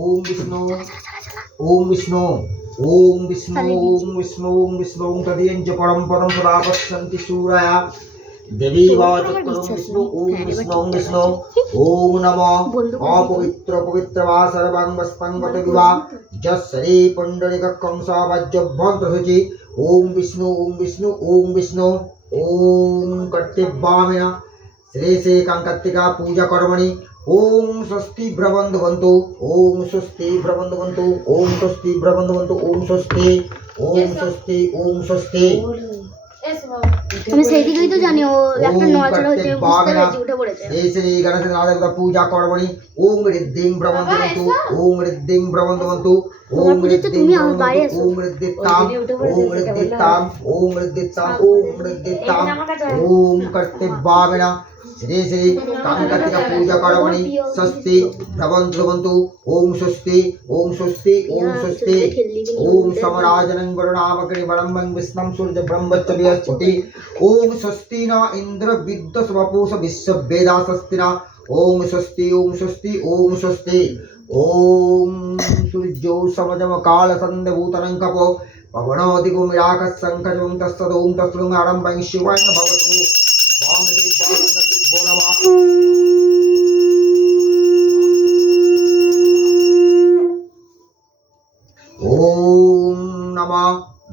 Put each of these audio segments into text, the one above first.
ओम विष्णु ओम विष्णु ओम विष्णु ओम विष्णु ओम विष्णु तदीयं च परम पदं सदा पश्यन्ति सूरया देवी वाचक्करं विष्णु ओम विष्णु ओम विष्णु ओम नमः अपवित्र पवित्र वा सर्वं वस्तंगत विवा जस्सरे पुंडरीकं सावज्जभ्यन्तरशुचि ओम विष्णु ओम विष्णु ओम विष्णु ओम कर्तव्यामिना श्री श्री कांकत्तिका पूजा कर्मणि ओम स्वस्ति भ्रवन्तु ओम स्वस्ति भ्रवन्तु ओम स्वस्ति भ्रवन्तु ओम स्वस्ति ओम स्वस्ति ओम स्वस्ति তুমি সেই দিকেই তো জানি ও একটা নড়াচড়া হচ্ছে বুঝতে পেরেছি উঠে পড়েছে এই শ্রী গণেশ নারায়ণ পূজা করবনি ওম ঋদ্ধিং ব্রহ্মবন্তু ওম ঋদ্ধিং ব্রহ্মবন্তু ওম ঋদ্ধিং ওম ঋদ্ধিতাম ওম ঋদ্ধিতাম ওম ঋদ্ধিতাম ওম ঋদ্ধিতাম ওম কর্তব্যামিনা श्री श्री कांकत्तिका पूजा करवणि स्वस्ति भ्रवन्तु ओम स्वस्ति ओम स्वस्ति ओम स्वस्ति ओम समराजनं वरुणामग्नि वरंबं विष्णुं सूर्य ब्रह्मच्च बृहस्पति ओम स्वस्ति न इंद्र विद्युत स्वपूष विश्ववेदा स्वस्ति न ओम स्वस्ति ओम स्वस्ति ओम स्वस्ति ओम सूर्यो समजम काल संदभूतनं कपो पवनोदिगो मिराकः संकजं तत्सदोम तत्सुं आरंभं शिवाय भवतु ओम नमः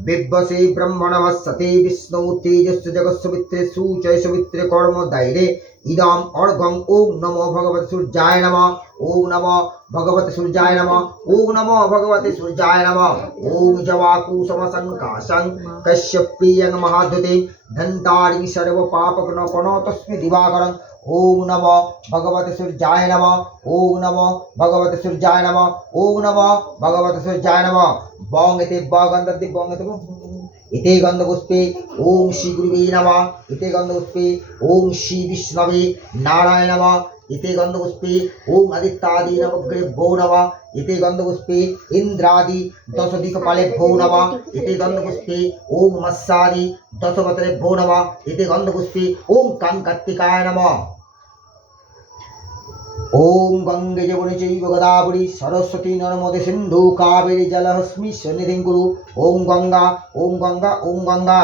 बिभ्वसे ब्रह्मणवस्सते विष्णु तेजस्य जगत्सवित्रे सूचय सवित्रे कर्म दैरे इदम अर्घं ओम नमो भगवते सूर्याय नमः ओम नमः भगवते सूर्याय नमः ओम नमो भगवते सूर्याय नमः ओम जवाकुसुमसंकाशं कश्यप्रियं महाद्युते धन्तारिं सर्व पापप्रणपनो तस्मै दिवाकरं ओम नमः भगवते सूर्याय नमः ओम नमः भगवते सूर्याय नमः ओम नमः भगवते सूर्याय नमः बंगते बगंधति बंगते इते गंधपुष्पे ओम श्री गुरुवे नमः इते गंधपुष्पे ओम श्री विष्णवे नारायण नमः इते गंधपुष्पे ओम आदित्यादि नवग्रहेभ्यो नमः इते गंधपुष्पे इंद्रादि दशदिक्पालेभ्यो नमः इते गंधपुष्पे ओम मत्स्यादि दशवक्त्रेभ्यो नमः इते गंधपुष्पे ओम कांकत्तिकाय नमः ओम गंगे यमुने चैव गोदावरी सरस्वती नर्मदे सिंधु कावेरी जलहस्मि सन्निधिं कुरु ओम गंगा ओम गंगा ओम गंगा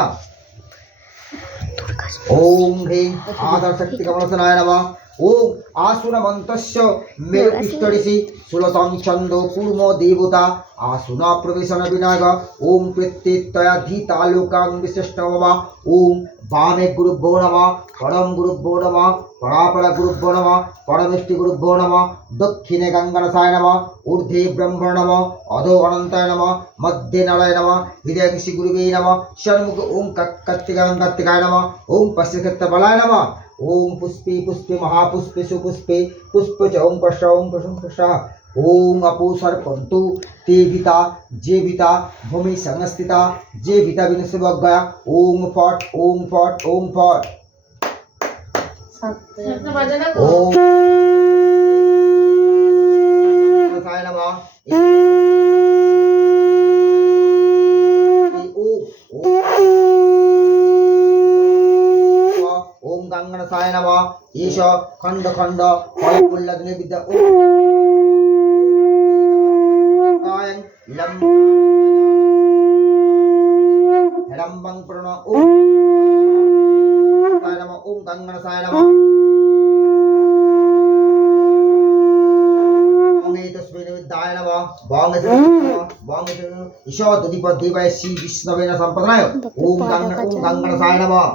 ओम ह्रीं आधारशक्ति कमलसनाय नमः ओम आसुनमन्तस्य मेरुपृष्ठऋषि सुलतं छन्दो कूर्मो देवता आसुना प्रवेशन विनायक ओम प्रत्येतया धीतालोकां विशिष्टमम ओम वामे गुरुभ्यो नमः परम गुरुभ्यो नमः परापर गुरुभ्यो नमः परमेष्टि गुरुभ्यो नमः दक्षिणे गंगानसाय नमः ऊर्ध्वे ब्रह्मण नमः अधो अनंताय नमः मध्ये नराय नमः हृदयं श्री गुरुवे नमः षण्मुख ओम कत्तिकाय नमः ओम पश्चिमक्षेत्रबलाय नमः ओम पुष्पे पुष्पे महापुष्पे सुपुष्पे पुष्प च ओम पश ओम पशुं पशः ओम अपो सर्पन्तु ते भिता जे भिता भूमि संस्थिता जे भिता विनश्वगया ओम फट ओम फट ओम फट ओम साय नमः ओम गंगनसाय नमः ईश खंड खंड फलपुल्लग्नि विद्या लंबं प्रण ओम साय नमः ओम गंगनसाय नमः तस्मै विद्याय नमः वांगे ईशो दुदीपदेवाय श्री विष्णवे संप्रदाय ओम गंगनसाय नमः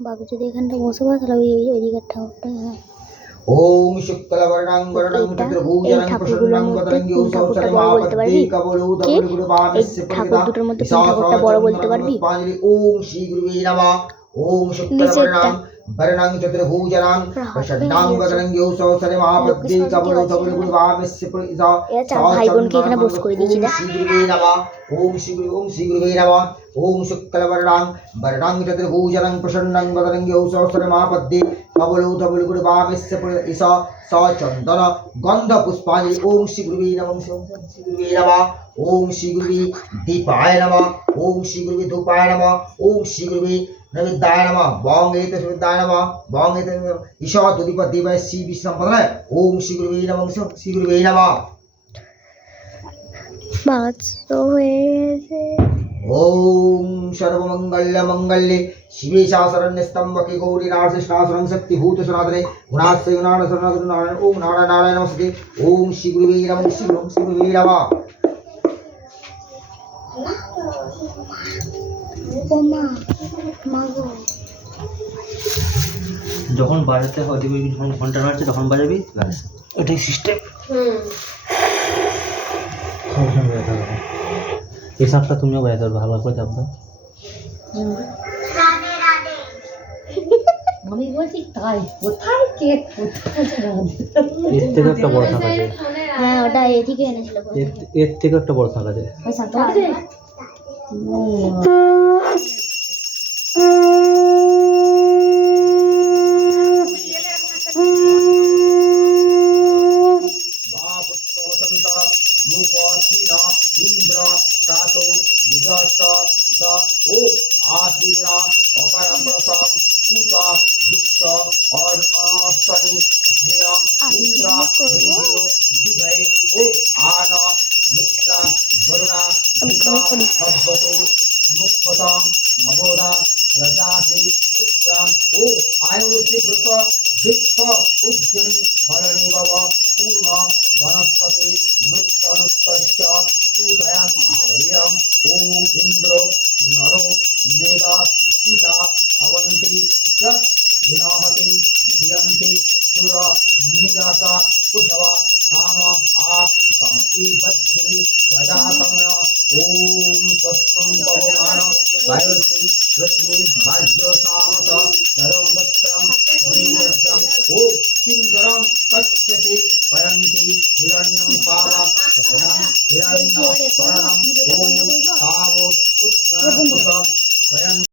বাবু যদি এখানটা বসে পড়ে তাহলে ওই দিকের ঠাকুরটা ओम शुक्लवर्णं वरणं चतुर्भुजं प्रसन्नं वदनं योऽसौसरे महापद्मे कवलो दवलगुरु भावस्य परिदा ओम श्री गुरुवे नमः ओम शुक्लवर्णं वरणं चतुर्भुजं प्रसन्नं वदनं योऽसौसरे महापद्मे कवलो दवलगुरु भावस्य परिदा ভাই বোনকে এখানে বস করে দিয়েছি না श्री गुरुवे नमः ओम श्री गुरुवे नमः ओम शुक्लवर्णं वरणं चतुर्भुजं प्रसन्नं वदनं योऽसौसरे महापद्मे कवलो दवलगुरु भावस्य परिदा स चंदन गंध पुष्पाणि ओम श्री गुरुवे नमः ओम श्री गुरुवे दीपाय नमः ओम श्री गुरुवे धूपाय नमः ओम श्री गुरुवे नैवेद्याय नमः वांगेत विद्याय नमः वांगेत ईशा दुदीपदेवाय श्री विष्णु संप्रदाय ओम श्री गुरुवे नमः श्री गुरुवे नमः 500 হয়েছে। ওম সর্বমঙ্গল্য মঙ্গল্যে শিবে শাসরণ্যে স্তম্ভকে গৌরী নারসি শাসরং শক্তি ভূত সনাতনে গুণাশ্রয় গুণান সনাতন নারায়ণ ওম নারায়ণ নারায়ণ নমস্তে ওম শ্রী গুরুবে নমঃ শ্রী গুরুং শ্রী গুরুবে নমঃ। ও মা, মা গো। যখন বাজাতে হয় দেখবি যখন ঘন্টা নাড়ছে তখন বাজাবি ব্যাস ওটাই সিস্টেম। এই সাপটা তুমিও বাজাতে পারবে ভালো করে চাপ দাও। আমি বলছি তাই কোথায় কেক কোথায় এর থেকে একটা বড় থাকা যায়, হ্যাঁ ওটা এদিকে এনেছিল। এর থেকে একটা বড় থাকা যায়। ওই সাপটা